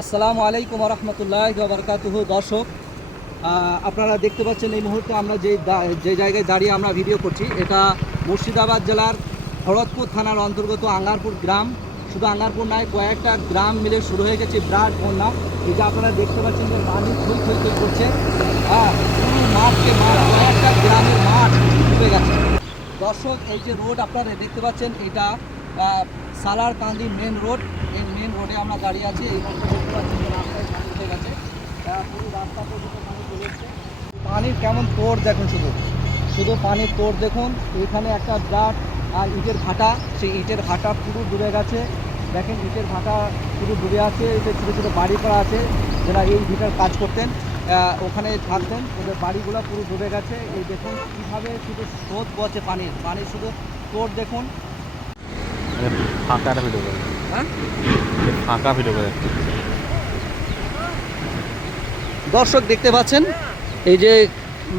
আসসালামু আলাইকুম রহমতুল্লাহ বারকাতুহু। দর্শক আপনারা দেখতে পাচ্ছেন এই মুহূর্তে আমরা যে যে জায়গায় দাঁড়িয়ে আমরা ভিডিও করছি, এটা মুর্শিদাবাদ জেলার ভরতপুর থানার অন্তর্গত আঙ্গারপুর গ্রাম। শুধু আঙ্গারপুর নয়, কয়েকটা গ্রাম মিলে শুরু হয়ে গেছে বিরাট বন্যা। যে আপনারা দেখতে পাচ্ছেন যে পানি থই থই থই করছে হ্যাঁ মাঠকে মাঠ, কয়েকটা গ্রামের মাঠ ডুবে গেছে। দর্শক, এই যে রোড আপনারা দেখতে পাচ্ছেন, এটা Salar Kandi main road main রোডে আমরা দাঁড়িয়ে আছি, এই দেখতে পাচ্ছেন যে রাস্তায় পানি উঠে গেছে। পুরো রাস্তা পর্যন্ত পানি চলে এসছে পানির কেমন তোর দেখুন শুধু। শুধু পানির তোর দেখুন এখানে একটা বিরাট আর ইটের ভাটা, সেই ইটের ভাটা পুরো ডুবে গেছে। দেখেন, ইটের ভাটা পুরো ডুবে আছে এতে ছোটো ছোটো বাড়ি করা আছে, যারা এই ভিটার কাজ করতেন ওখানে থাকতেন, ওদের বাড়িগুলো পুরো ডুবে গেছে। এই দেখুন, কীভাবে শুধু স্রোত বচ্ছে পানির। পানির শুধু তোর দেখুন। ফাঁকাটা ভিডিও ফাঁকা ভিডিও করে দর্শক দেখতে পাচ্ছেন এই যে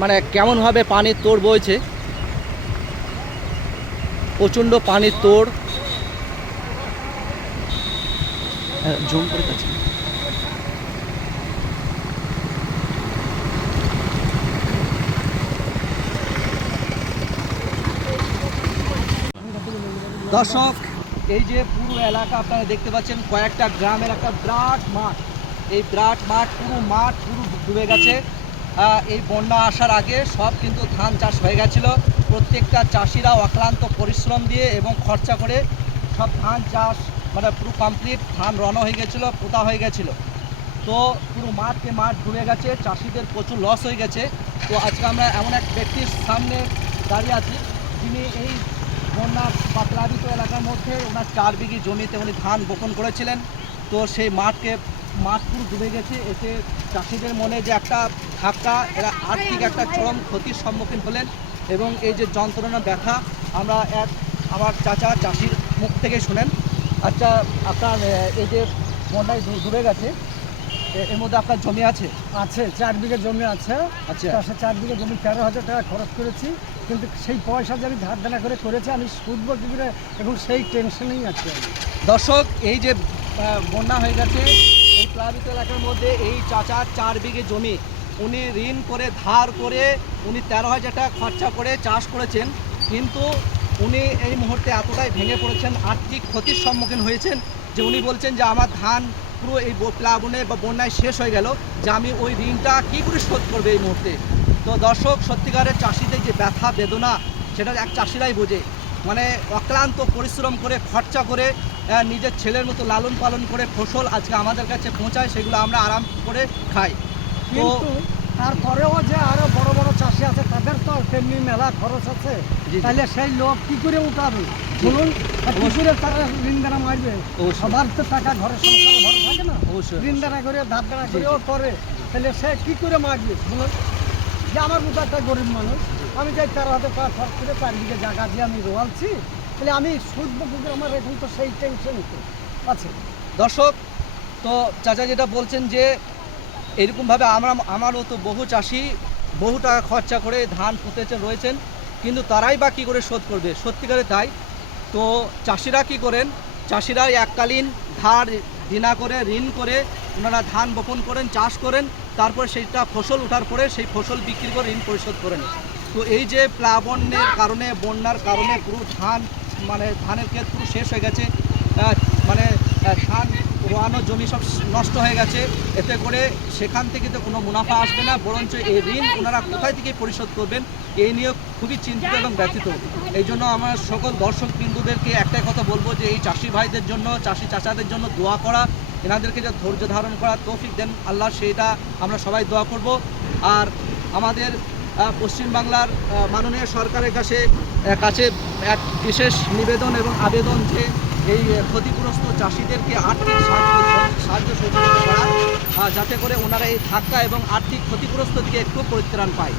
মানে কেমনভাবে পানির তোড় বইছে। প্রচণ্ড পানির তোড়। জুম করে কাছে দর্শক এই যে পুরো এলাকা আপনারা দেখতে পাচ্ছেন, কয়েকটা গ্রামের একটা বিরাট মাঠ। এই বিরাট মাঠ, পুরো মাঠ পুরো ডুবে গেছে। এই বন্যা আসার আগে সব কিন্তু ধান চাষ হয়ে গেছিল। প্রত্যেকটা চাষিরা অক্লান্ত পরিশ্রম দিয়ে এবং খরচা করে সব ধান চাষ মানে পুরো কমপ্লিট ধান রন হয়ে গেছিল, পোতা হয়ে গেছিল। তো পুরো মাঠকে মাঠ ডুবে গেছে, চাষিদের প্রচুর লস হয়ে গেছে। তো আজকে আমরা এমন এক ব্যক্তির সামনে দাঁড়িয়ে আছি, যিনি এই বন্যা পাতলাদিত এলাকার মধ্যে ওনার চার বিঘি জমিতে উনি ধান বপন করেছিলেন। তো সেই মাঠকে মাঠ পুরো ডুবে গেছে। এতে চাষিদের মনে যে একটা ধাক্কা এরা আর্থিক একটা চরম ক্ষতির সম্মুখীন হলেন এবং এই যে যন্ত্রণা ব্যথা আমরা এক আমার চাচা চাষির মুখ থেকে শুনেন। আচ্ছা আপনার এই যে বন্যায় ডুবে গেছে এর মধ্যে আপনার জমি আছে? আছে চার বিঘে জমি আছে। আচ্ছা। চার বিঘে জমি তেরো হাজার টাকা খরচ করেছি। কিন্তু সেই পয়সা যে আমি ধার দেনা করে করেছি, আমি সুদব কি করে? এবং সেই টেনশনেই আছি আমি। দর্শক, এই যে বন্যা হয়ে গেছে, এই প্লাবিত এলাকার মধ্যে এই চাচার চার বিঘে জমি, উনি ঋণ করে, ধার করে, উনি তেরো হাজার টাকা খরচা করে চাষ করেছেন, কিন্তু উনি এই মুহূর্তে এতটাই ভেঙে পড়েছেন, আর্থিক ক্ষতির সম্মুখীন হয়েছেন, যে উনি বলছেন যে আমার ধান পুরো এই প্লাবনে বা বন্যায় শেষ হয়ে গেল, যে আমি ওই ঋণটা কী করে শোধ করবে এই মুহূর্তে? তো দর্শক সত্যিকারের চাষিদের যে ব্যথা বেদনা সেটা এক চাষিরাই বোঝে। মানে অক্লান্ত পরিশ্রম করে খরচা করে নিজের ছেলের মতো লালন পালন করে ফসল আজকে আমাদের কাছে পৌঁছায় সেগুলো আমরা আরাম করে খাই। তো তারপরেও যে আরও বড় বড় চাষি আছে তাদের তো তেমনি মেলা খরচ আছে। তাহলে সেই লোক কি করে উঠাবে? বলুন আর কি করে তারা ঋণ দেনা মারবে। সবার তো টাকা ঘরে সংসারে ঘরে থাকে না। ঋণ দেনা করে ধার দেনা জি, করে করে। তাহলে সে কি করে মারবে? বলুন। যে আমার মতো একটা গরিব মানুষ, আমি যাই তার হাজার টাকা খরচ করে চার দিকে জায়গা দিয়ে আমি রোয়ালছি তাহলে আমি সুদব কিন্তু আমার এখন তো সেই টেনশন আছে দর্শক, তো চাচা যেটা বলছেন যে এরকমভাবে আমরা, আমারও তো বহু চাষি বহু টাকা খরচা করে ধান পুঁতেছে রয়েছেন, কিন্তু তারাই বা কী করে শোধ করবে? সত্যিকারে তাই। তো চাষিরা কি করেন? চাষিরা এককালীন ধার দিনা করে, ঋণ করে ওনারা ধান বপন করেন, চাষ করেন, তারপর সেইটা ফসল ওঠার পরে সেই ফসল বিক্রি করে ঋণ পরিশোধ করেন। তো এই যে প্লাবনের কারণে, বন্যার কারণে পুরো ধান মানে ধানের ক্ষেত পুরো শেষ হয়ে গেছে মানে ধান রোয়ানো জমি সব নষ্ট হয়ে গেছে, এতে করে সেখান থেকে তো কোনো মুনাফা আসবে না, বরঞ্চ এই ঋণ ওনারা কোথায় থেকে পরিশোধ করবেন? এই নিয়ে খুবই চিন্তিত এবং ব্যথিত। এই জন্য আমার সকল দর্শক বিন্দুদেরকে একটাই কথা বলব যে এই চাষি ভাইদের জন্য চাষি চাচাদের জন্য দোয়া করা এনাদেরকে যে ধৈর্য ধারণ করা তৌফিক দেন আল্লাহ সেইটা আমরা সবাই দোয়া করব। আর আমাদের পশ্চিমবাংলার মাননীয় সরকারের কাছে কাছে এক বিশেষ নিবেদন এবং আবেদন যে এই ক্ষতিগ্রস্ত চাষিদেরকে আর্থিক সাহায্য সাহায্য সহযোগিতা করা যাতে করে ওনারা এই ধাক্কা এবং আর্থিক ক্ষতিগ্রস্ত থেকে একটু পরিত্রাণ পায়।